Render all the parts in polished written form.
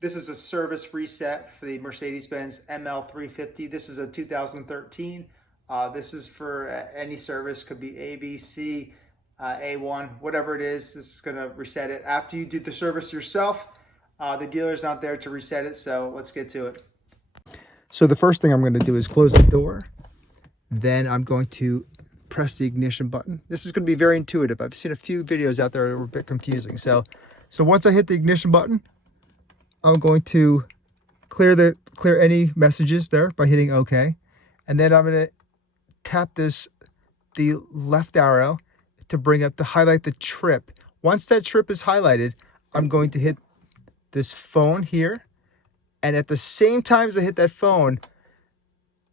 This is a service reset for the Mercedes Benz ML350. This is a 2013. This is for any service, could be A, B, C, A1, whatever it is. This is gonna reset it. After you do the service yourself, the dealer's not there to reset it, so let's get to it. So the first thing I'm gonna do is close the door. Then I'm going to press the ignition button. This is gonna be very intuitive. I've seen a few videos out there that were a bit confusing. So once I hit the ignition button, I'm going to clear any messages there by hitting OK. And then I'm going to tap the left arrow to highlight the trip. Once that trip is highlighted, I'm going to hit this phone here. And at the same time as I hit that phone,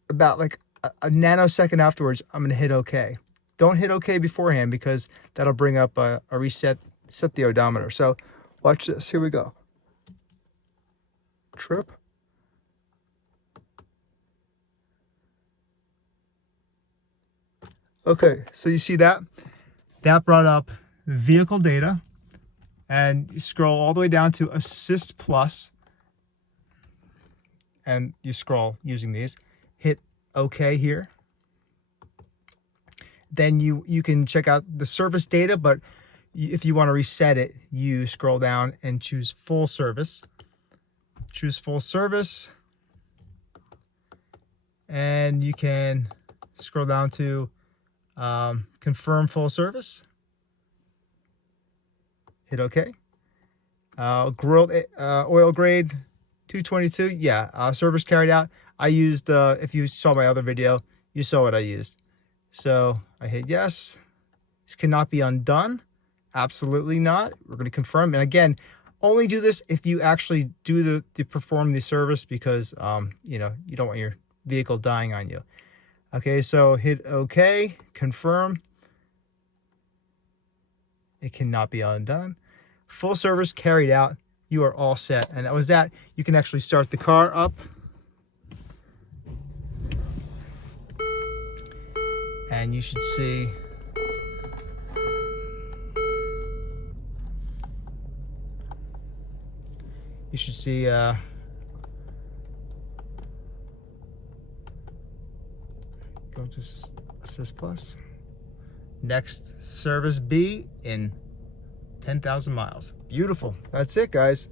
about like a nanosecond afterwards, I'm going to hit OK. Don't hit OK beforehand because that'll bring up a set the odometer. So watch this. Here we go. Trip. Okay, so you see that brought up vehicle data, and you scroll all the way down to Assist Plus, and you scroll using these. Hit OK here. Then you can check out the service data, but if you want to reset it, you scroll down and choose full service. Choose full service, and you can scroll down to confirm full service. Hit OK. Grilled oil grade 222. Yeah, service carried out. I used, if you saw my other video, you saw what I used. So I hit yes. This cannot be undone. Absolutely not. We're going to confirm. And again, only do this if you actually do perform the service, because you don't want your vehicle dying on you. Okay, so hit OK, confirm. It cannot be undone. Full service carried out. You are all set. And that was that. You can actually start the car up. And you should see go to Assist Plus. Next service B in 10,000 miles. Beautiful. That's it, guys.